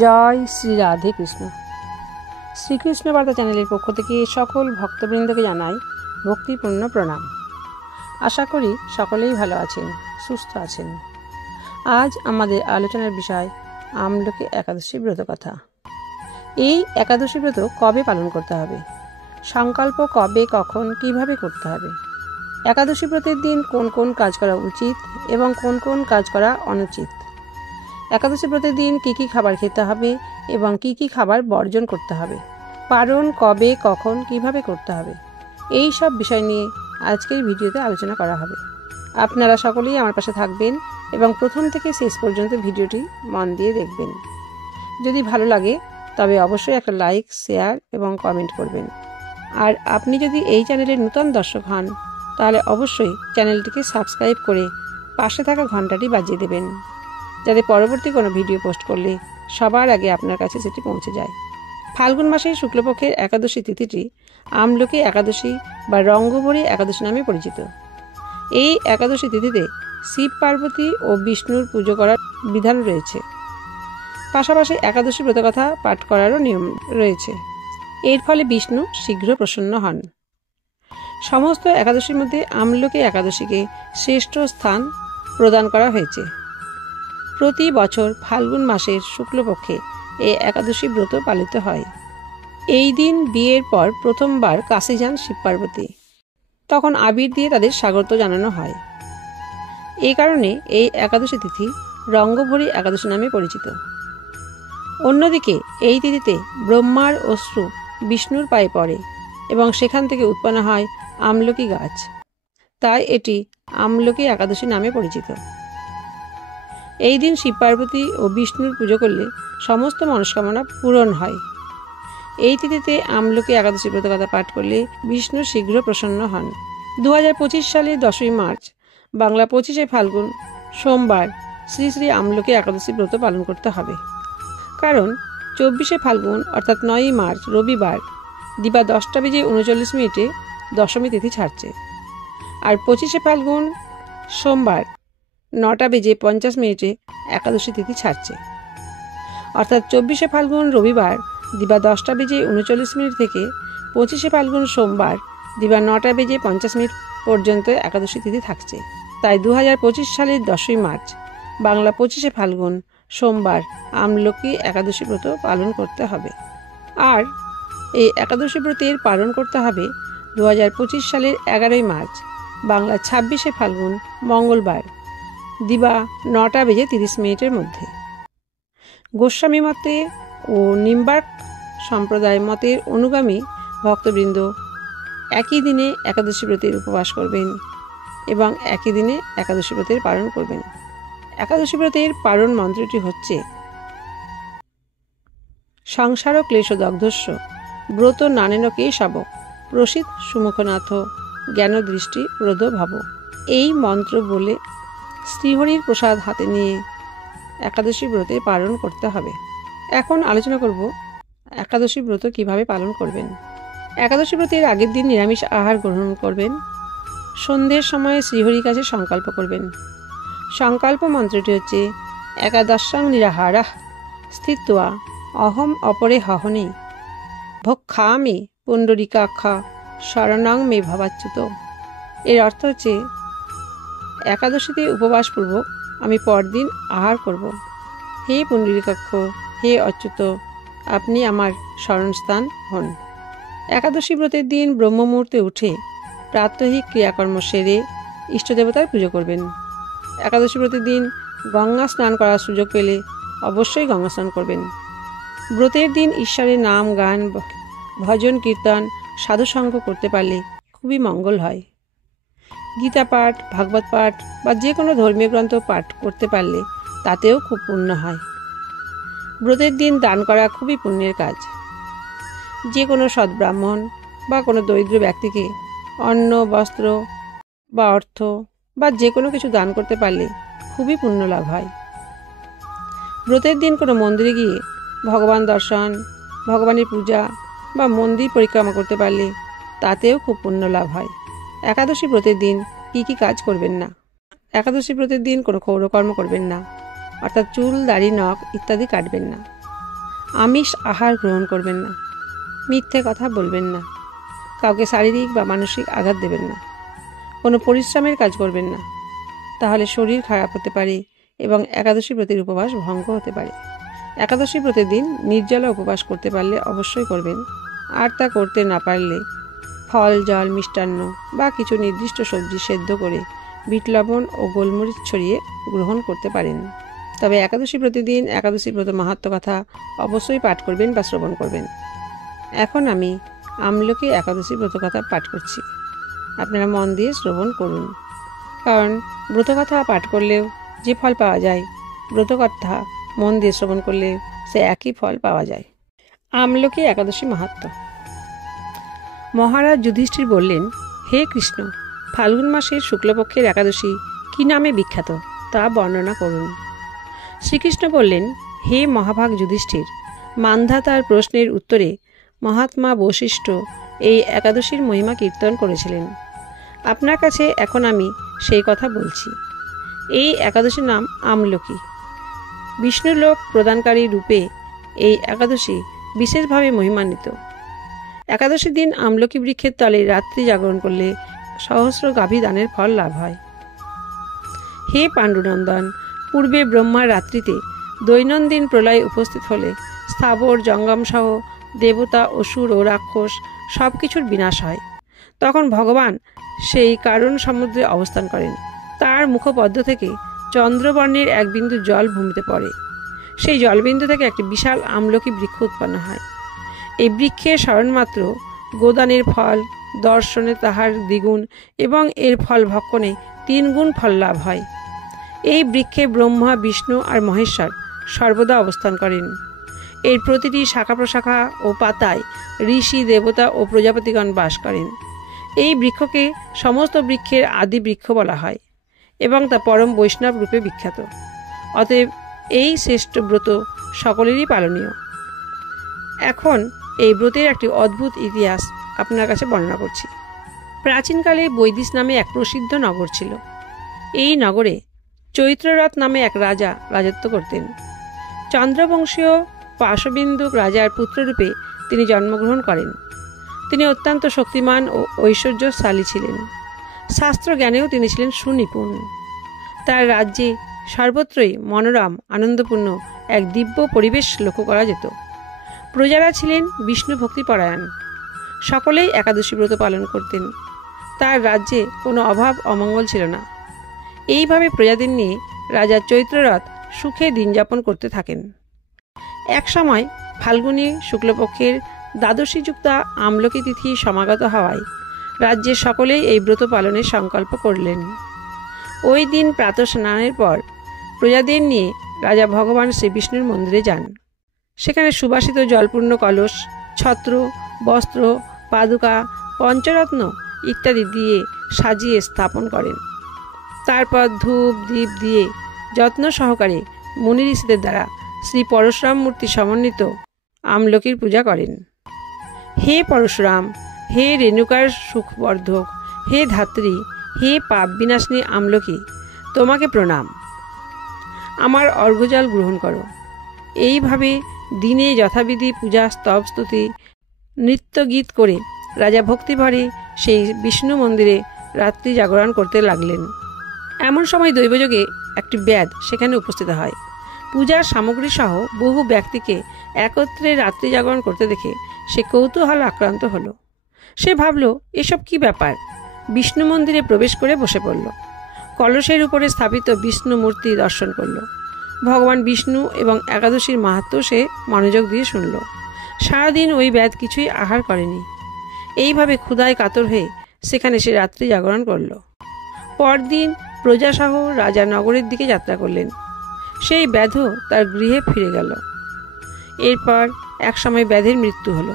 জয় শ্রী রাধে কৃষ্ণ। শ্রীকৃষ্ণ বার্তা চ্যানেলের পক্ষ থেকে সকল ভক্তবৃন্দকে জানাই ভক্তিপূর্ণ প্রণাম। আশা করি সকলেই ভালো আছেন, সুস্থ আছেন। আজ আমাদের আলোচনার বিষয় আমলকি একাদশী ব্রত কথা। এই একাদশী ব্রত কবে পালন করতে হবে, সংকল্প কবে, কখন, কিভাবে করতে হবে, একাদশী ব্রতের দিন কোন কোন কাজ করা উচিত এবং কোন কোন কাজ করা অনুচিত, একাদশী ব্রতের দিন কি কি খাবার খেতে হবে এবং কি কি খাবার বর্জন করতে হবে, পারণ কবে, কখন, কিভাবে করতে হবে, এই সব বিষয় নিয়ে আজকের ভিডিওতে আলোচনা করা হবে। আপনারা সকলেই আমার পাশে থাকবেন এবং প্রথম থেকে শেষ পর্যন্ত ভিডিওটি মন দিয়ে দেখবেন। যদি ভালো লাগে তবে অবশ্যই একটা লাইক, শেয়ার এবং কমেন্ট করবেন। আর আপনি যদি এই চ্যানেলের নতুন দর্শক হন তাহলে অবশ্যই চ্যানেলটিকে সাবস্ক্রাইব করে পাশে থাকা ঘন্টাটি বাজিয়ে দেবেন, যাতে পরবর্তী কোনো ভিডিও পোস্ট করলে সবার আগে আপনার কাছে সেটি পৌঁছে যায়। ফাল্গুন মাসের শুক্লপক্ষের একাদশী তিথিটি আমলকি একাদশী বা রঙ্গভরী একাদশী নামে পরিচিত। এই একাদশী তিথিতে শিব, পার্বতী ও বিষ্ণুর পুজো করার বিধান রয়েছে। পাশাপাশি একাদশী ব্রতকথা পাঠ করারও নিয়ম রয়েছে। এর ফলে বিষ্ণু শীঘ্র প্রসন্ন হন। সমস্ত একাদশীর মধ্যে আমলকি একাদশীকে শ্রেষ্ঠ স্থান প্রদান করা হয়েছে। প্রতি বছর ফাল্গুন মাসের শুক্লপক্ষে এই একাদশী ব্রত পালিত হয়। এই দিন বিয়ের পর প্রথমবার কাশী যান শিব পার্বতী। তখন আবির দিয়ে তাদের স্বাগত জানানো হয়। এই কারণে এই একাদশী তিথি রঙ্গভরী একাদশী নামে পরিচিত। অন্যদিকে এই তিথিতে ব্রহ্মার অশ্রু বিষ্ণুর পায়ে পড়ে এবং সেখান থেকে উৎপন্ন হয় আমলকি গাছ, তাই এটি আমলকি একাদশী নামে পরিচিত। এই দিন শিব, পার্বতী ও বিষ্ণুর পুজো করলে সমস্ত মনস্কামনা পূরণ হয়। এই তিথিতে আমলকি একাদশী ব্রতকথা পাঠ করলে বিষ্ণু শীঘ্র প্রসন্ন হন। 2025 সালের 10ই মার্চ বাংলা 25শে ফাল্গুন সোমবার শ্রী শ্রী আমলকি একাদশী ব্রত পালন করতে হবে। কারণ 24শে ফাল্গুন অর্থাৎ 9ই মার্চ রবিবার দিবা 10:39 দশমী তিথি ছাড়ছে, আর 25শে ফাল্গুন সোমবার 9:50 একাদশী তিথি ছাড়ছে। অর্থাৎ 24শে ফাল্গুন রবিবার দিবা 10:39 থেকে 25শে ফাল্গুন সোমবার দিবা 9:50 পর্যন্ত একাদশী তিথি থাকছে। তাই 2025 সালের 10ই মার্চ বাংলা 25শে ফাল্গুন সোমবার আমলকি একাদশী ব্রত পালন করতে হবে। আর এই একাদশী ব্রতের পালন করতে হবে 2025 সালের 11ই মার্চ বাংলা 26শে ফাল্গুন মঙ্গলবার দিবা 9:30 মধ্যে। গোস্বামী মতে ও নিম্বার্ক সম্প্রদায় মতের অনুগামী ভক্তবৃন্দ একই দিনে একাদশী ব্রতের উপবাস করবেন এবং একই দিনে একাদশী ব্রতের পালন করবেন। একাদশী ব্রতের পালন মন্ত্রটি হচ্ছে সংসার ক্লেশদগ্ধস্য ব্রত নানেন কেশব প্রসিদ সুমুখনাথ জ্ঞান দৃষ্টি প্রদ ভাব। এই মন্ত্র বলে শ্রীহরির প্রসাদ হাতে নিয়ে একাদশী ব্রতে পালন করতে হবে। এখন আলোচনা করব একাদশী ব্রত কিভাবে পালন করবেন। একাদশী ব্রতের আগের দিন নিরামিষ আহার গ্রহণ করবেন। সন্ধ্যের সময়ে শ্রীহরির কাছে সংকল্প করবেন। সংকল্প মন্ত্রটি হচ্ছে একাদশং নিরাহারাঃ স্থিত্বা অহম অপরে হহনি ভক্ষামি পুণ্ডরিকাক্ষা শরণং মে ভবাচ্যুত। এর অর্থ হচ্ছে একাদশীতে উপবাসপূর্বক আমি পরদিন আহার করব। হে পুণ্ডরিকাক্ষ, হে অচ্যুত, আপনি আমার শরণস্থান হন। একাদশী ব্রতের দিন ব্রহ্ম মুহূর্তে উঠে প্রাত্যহিক ক্রিয়াকর্ম সেরে ইষ্টদেবতার পুজো করবেন। একাদশী ব্রতের দিন গঙ্গা স্নান করার সুযোগ পেলে অবশ্যই গঙ্গা স্নান করবেন। ব্রতের দিন ঈশ্বরের নাম, গান, ভজন, কীর্তন, সাধুসঙ্গ করতে পারলে খুবই মঙ্গল হয়। গীতা পাঠ, ভাগবত পাঠ বা যে কোনো ধর্মীয় গ্রন্থ পাঠ করতে পারলে তাতেও খুব পুণ্য হয়। ব্রতের দিন দান করা খুবই পুণ্যের কাজ। যে কোনো সদ্ব্রাহ্মণ বা কোনো দরিদ্র ব্যক্তিকে অন্ন, বস্ত্র বা অর্থ বা যে কোনো কিছু দান করতে পারলে খুবই পুণ্য লাভ হয়। ব্রতের দিন কোনো মন্দিরে গিয়ে ভগবান দর্শন, ভগবানের পূজা বা মন্দির পরিক্রমা করতে পারলে তাতেও খুব পুণ্য লাভ হয়। একাদশী ব্রতের দিন কি কি কাজ করবেন না। একাদশী ব্রতের দিন কোনো ক্ষৌরকর্ম করবেন না, অর্থাৎ চুল, দাড়ি, নখ ইত্যাদি কাটবেন না। আমিষ আহার গ্রহণ করবেন না, মিথ্যে কথা বলবেন না, কাউকে শারীরিক বা মানসিক আঘাত দেবেন না, কোনো পরিশ্রমের কাজ করবেন না, তাহলে শরীর খারাপ হতে পারে এবং একাদশী ব্রতের উপবাস ভঙ্গ হতে পারে। একাদশী ব্রতের দিন নির্জলা উপবাস করতে পারলে অবশ্যই করবেন, আর তা করতে না পারলে ফল, জল, মিষ্টান্ন বা কিছু নির্দিষ্ট সবজি সেদ্ধ করে বিট লবণ ও গোলমরিচ ছড়িয়ে গ্রহণ করতে পারেন। তবে একাদশী প্রতিদিন একাদশী ব্রত মাহাত্ম্য কথা অবশ্যই পাঠ করবেন বা শ্রবণ করবেন। এখন আমি আমলকি একাদশী ব্রতকথা পাঠ করছি, আপনারা মন দিয়ে শ্রবণ করুন, কারণ ব্রতকথা পাঠ করলেও যে ফল পাওয়া যায়, ব্রতকথা মন দিয়ে শ্রবণ করলে সে একই ফল পাওয়া যায়। আমলকি একাদশী মাহাত্ম্য। মহারাজ যুধিষ্ঠির বললেন, হে কৃষ্ণ, ফাল্গুন মাসের শুক্লপক্ষের একাদশী কি নামে বিখ্যাত তা বর্ণনা করুন। শ্রীকৃষ্ণ বললেন, হে মহাভাগ যুধিষ্ঠির, মান্ধা তার প্রশ্নের উত্তরে মহাত্মা বশিষ্ঠ এই একাদশীর মহিমা কীর্তন করেছিলেন। আপনার কাছে এখন আমি সেই কথা বলছি। এই একাদশীর নাম আমলকি। বিষ্ণুলোক প্রদানকারী রূপে এই একাদশী বিশেষভাবে মহিমান্বিত। একাদশীর দিন আমলকি বৃক্ষের তলে রাত্রি জাগরণ করলে সহস্র গাভী দানের ফল লাভ হয়। হে পাণ্ডুনন্দন, পূর্বে ব্রহ্মার রাত্রিতে দৈনন্দিন প্রলয় উপস্থিত হলে স্থাবর জঙ্গম সহ দেবতা, অসুর ও রাক্ষস সব কিছুর বিনাশ হয়। তখন ভগবান সেই কারণ সমুদ্রে অবস্থান করেন। তার মুখপদ্ম থেকে চন্দ্রবর্ণের এক বিন্দু জল ভূমিতে পড়ে। সেই জলবিন্দু থেকে একটি বিশাল আমলকি বৃক্ষ উৎপন্ন হয়। এই বৃক্ষের স্মরণমাত্র গোদানের ফল, দর্শনে তাহার দ্বিগুণ এবং এর ফল ভক্ষণে 3 গুণ ফল লাভ হয়। এই বৃক্ষে ব্রহ্মা, বিষ্ণু আর মহেশ্বর সর্বদা অবস্থান করেন। এর প্রতিটি শাখা প্রশাখা ও পাতায় ঋষি, দেবতা ও প্রজাপতিগণ বাস করেন। এই বৃক্ষকে সমস্ত বৃক্ষের আদি বৃক্ষ বলা হয় এবং তা পরম বৈষ্ণব রূপে বিখ্যাত। অতএব এই শ্রেষ্ঠ ব্রত সকলেরই পালনীয়। এখন এই ব্রতের একটি অদ্ভুত ইতিহাস আপনার কাছে বর্ণনা করছি। প্রাচীনকালে বৈদিশ নামে এক প্রসিদ্ধ নগর ছিল। এই নগরে চৈত্ররথ নামে এক রাজা রাজত্ব করতেন। চন্দ্রবংশীয় পার্শ্ববিন্দু রাজার পুত্ররূপে তিনি জন্মগ্রহণ করেন। তিনি অত্যন্ত শক্তিমান ও ঐশ্বর্যশালী ছিলেন। শাস্ত্র জ্ঞানেও তিনি ছিলেন সুনিপুণ। তার রাজ্যে সর্বত্রই মনোরম, আনন্দপূর্ণ এক দিব্য পরিবেশ লক্ষ্য করা যেত। প্রজারা ছিলেন বিষ্ণু ভক্তিপরায়ণ। সকলেই একাদশী ব্রত পালন করতেন। তার রাজ্যে কোনো অভাব অমঙ্গল ছিল না। এইভাবে প্রজাদের নিয়ে রাজা চৈত্ররথ সুখে দিন যাপন করতে থাকেন। এক সময় ফাল্গুনী শুক্লপক্ষের দ্বাদশীযুক্তা আমলকি তিথি সমাগত হওয়ায় রাজ্যের সকলেই এই ব্রত পালনের সংকল্প করলেন। ওই দিন প্রাতঃ স্নানের পর প্রজাদের নিয়ে রাজা ভগবান শ্রীবিষ্ণুর মন্দিরে যান। সেখানে সুবাসিত জলপূর্ণ কলস, ছত্র, বস্ত্র, পাদুকা, পঞ্চরত্ন ইত্যাদি দিয়ে সাজিয়ে স্থাপন করেন। তারপর ধূপ দীপ দিয়ে যত্ন সহকারে মুনি ঋষিদের দ্বারা শ্রী পরশুরাম মূর্তি সমন্বিত আমলকির পূজা করেন। হে পরশুরাম, হে রেণুকার সুখবর্ধক, হে ধাত্রী, হে পাপ বিনাশিনী আমলকি, তোমাকে প্রণাম। আমার অর্ঘ্যজল গ্রহণ করো। এইভাবে দিনে যথাবিধি পূজা, স্তব, স্তুতি, নৃত্য গীত করে রাজা ভক্তিভরে সেই বিষ্ণু মন্দিরে রাত্রি জাগরণ করতে লাগলেন। এমন সময় দৈবযোগে একটি ব্যাধ সেখানে উপস্থিত হয়। পূজার সামগ্রী সহ বহু ব্যক্তিকে একত্রে রাত্রি জাগরণ করতে দেখে সে কৌতূহল আক্রান্ত হলো। সে ভাবল, এসব কি ব্যাপার? বিষ্ণু মন্দিরে প্রবেশ করে বসে পড়ল। কলসের উপরে স্থাপিত বিষ্ণু মূর্তি দর্শন করল। ভগবান বিষ্ণু এবং একাদশীর মাহাত্ম্য সে মনোযোগ দিয়ে শুনল। সারাদিন ওই ব্যাধ কিছুই আহার করেনি। এইভাবে ক্ষুধায় কাতর হয়ে সেখানে সে রাত্রি জাগরণ করল। পরদিন প্রজাসহ রাজা নগরের দিকে যাত্রা করলেন। সেই ব্যাধ তার গৃহে ফিরে গেল। এরপর এক সময় ব্যাধের মৃত্যু হলো।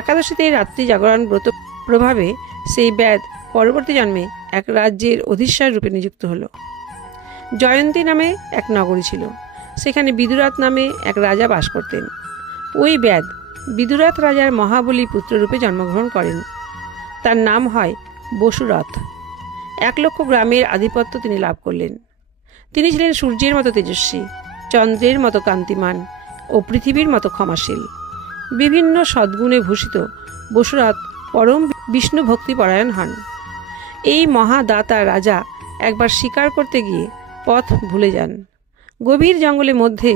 একাদশীতে রাত্রি জাগরণ ব্রত প্রভাবে সেই ব্যাধ পরবর্তী জন্মে এক রাজ্যের অধীশ্বর রূপে নিযুক্ত হলো। জয়ন্তী নামে এক নগরী ছিল। সেখানে বিদুরথ নামে এক রাজা বাস করতেন। ওই ব্যাধ বিদুরথ রাজার মহাবলী পুত্ররূপে জন্মগ্রহণ করেন। তার নাম হয় বসুরথ। 1 লক্ষ গ্রামের আধিপত্য তিনি লাভ করলেন। তিনি ছিলেন সূর্যের মতো তেজস্বী, চন্দ্রের মতো কান্তিমান ও পৃথিবীর মতো ক্ষমাশীল। বিভিন্ন সদ্গুণে ভূষিত বসুরাত পরম বিষ্ণু ভক্তিপরায়ণ হন। এই মহাদাতা রাজা একবার শিকার করতে গিয়ে পথ ভুলে যান। গভীর জঙ্গলের মধ্যে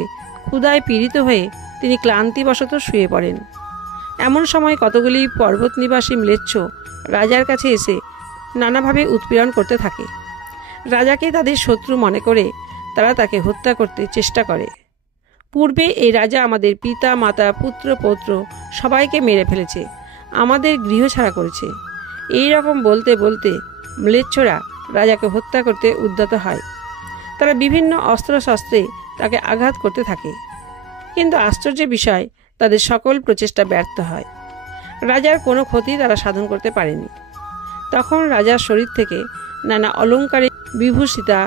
ক্ষুধায় পীড়িত হয়ে তিনি ক্লান্তিবশত শুয়ে পড়েন। এমন সময় কতগুলি পর্বত নিবাসী ম্লেচ্ছ রাজার কাছে এসে নানাভাবে উৎপীড়ন করতে থাকে। রাজাকে তাদের শত্রু মনে করে তারা তাকে হত্যা করতে চেষ্টা করে। পূর্বে এই রাজা আমাদের পিতা মাতা পুত্র পৌত্র সবাইকে মেরে ফেলেছে, আমাদের গৃহ ছাড়া করেছে। এই রকম বলতে বলতে ম্লেচ্ছরা রাজাকে হত্যা করতে উদ্যত হয়। তারা বিভিন্ন অস্ত্রশস্ত্রে তাকে আঘাত করতে থাকে, কিন্তু আশ্চর্যের বিষয় তাদের সকল প্রচেষ্টা ব্যর্থ হয়। রাজার কোনো ক্ষতি তারা সাধন করতে পারেনি। তখন রাজার শরীর থেকে নানা অলঙ্কারে বিভূষিতা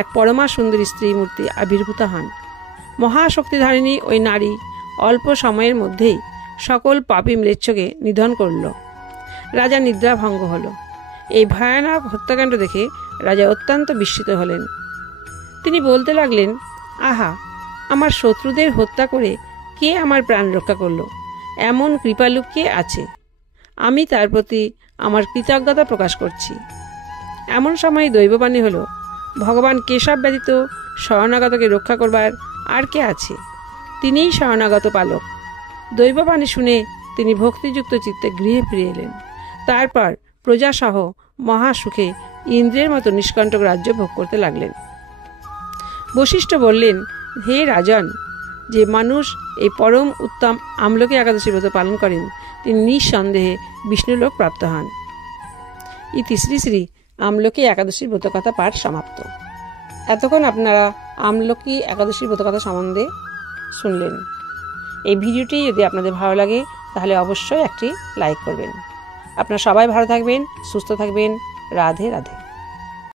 এক পরমা সুন্দরী স্ত্রী মূর্তি আবির্ভূত হন। মহাশক্তিধারিণী ওই নারী অল্প সময়ের মধ্যেই সকল পাপী ম্লেচ্ছকে নিধন করল। রাজা নিদ্রাভঙ্গ হল। এই ভয়ানক হত্যাকাণ্ড দেখে রাজা অত্যন্ত বিস্মিত হলেন। তিনি বলতে লাগলেন, আহা, আমার শত্রুদের হত্যা করে কে আমার প্রাণ রক্ষা করল? এমন কৃপালু কে আছে? আমি তার প্রতি আমার কৃতজ্ঞতা প্রকাশ করছি। এমন সময় দৈববাণী হল, ভগবান কেশব ব্যতীত শরণাগতকে রক্ষা করবার আর কে আছে? তিনিই শরণাগত পালক। দৈববাণী শুনে তিনি ভক্তিযুক্ত চিত্তে গৃহে ফিরে এলেন। তারপর প্রজাসহ মহাসুখে ইন্দ্রের মতো নিষ্কণ্টক রাজ্য ভোগ করতে লাগলেন। বশিষ্ঠ বললেন, হে রাজন, যে মানুষ এই পরম উত্তম আমলকি একাদশী ব্রত পালন করেন তিনি নিঃসন্দেহে বিষ্ণুলোক প্রাপ্ত হন। ইতি শ্রী শ্রী আমলকি একাদশীর ব্রতকথা পাঠ সমাপ্ত। এতক্ষণ আপনারা আমলকি একাদশীর ব্রতকথা সম্বন্ধে শুনলেন। এই ভিডিওটি যদি আপনাদের ভালো লাগে তাহলে অবশ্যই একটি লাইক করবেন। আপনারা সবাই ভালো থাকবেন, সুস্থ থাকবেন। রাধে রাধে।